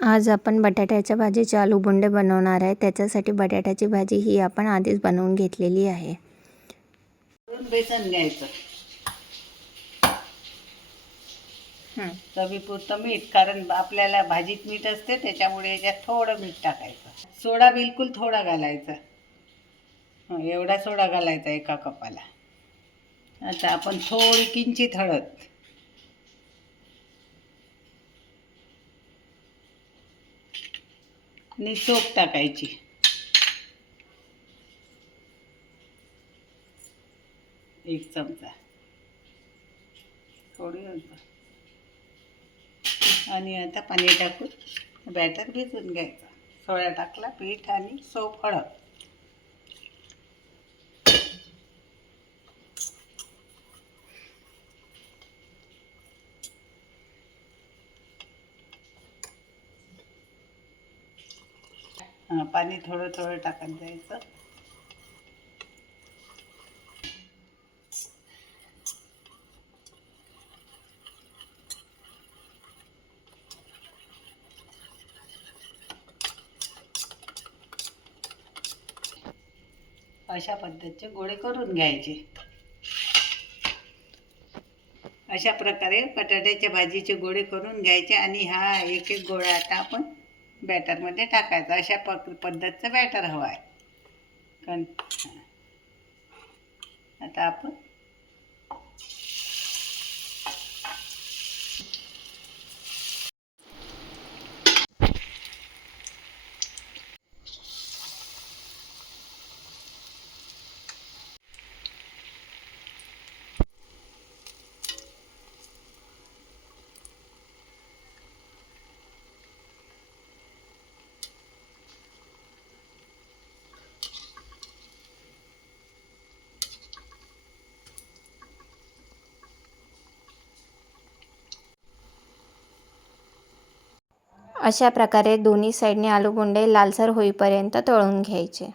आज आपण बटाट्याच्या भाजीचे आलू बोंडे बनवणार आहे। त्याच्यासाठी बटाट्याची भाजी ही आपण आधीच बनवून घेतलेली आहे। बेसन घ्यायचं, चवीपुरतं मीठ, कारण आपल्याला भाजीत मीठ असते त्याच्यामुळे याच्यात थोडं मीठ टाकायचं। सोडा बिलकुल थोडा घालायचा, एवढा सोडा घालायचा एका कपाला। आता आपण थोडी किंचित हळद आणि सोप टाकायची, एक चमचा थोडी, आणि आता पाणी टाकून बॅटर भिजवून घ्यायचं। सोडा टाकला, पीठ आणि सोप, हळद। पाणी थोडं थोडं टाकत जायचं। अशा पद्धतीचे गोळे करून घ्यायचे। अशा प्रकारे बटाट्याच्या भाजीचे गोळे करून घ्यायचे आणि हा एक एक गोळा आता आपण बॅटरमध्ये टाकायचा। अशा पद्धतीचं बॅटर हवं आहे। आता आपण अशा प्रकारे दोन्ही साईडने आलू बोंडे लालसर होईपर्यंत तळून घ्यायचे।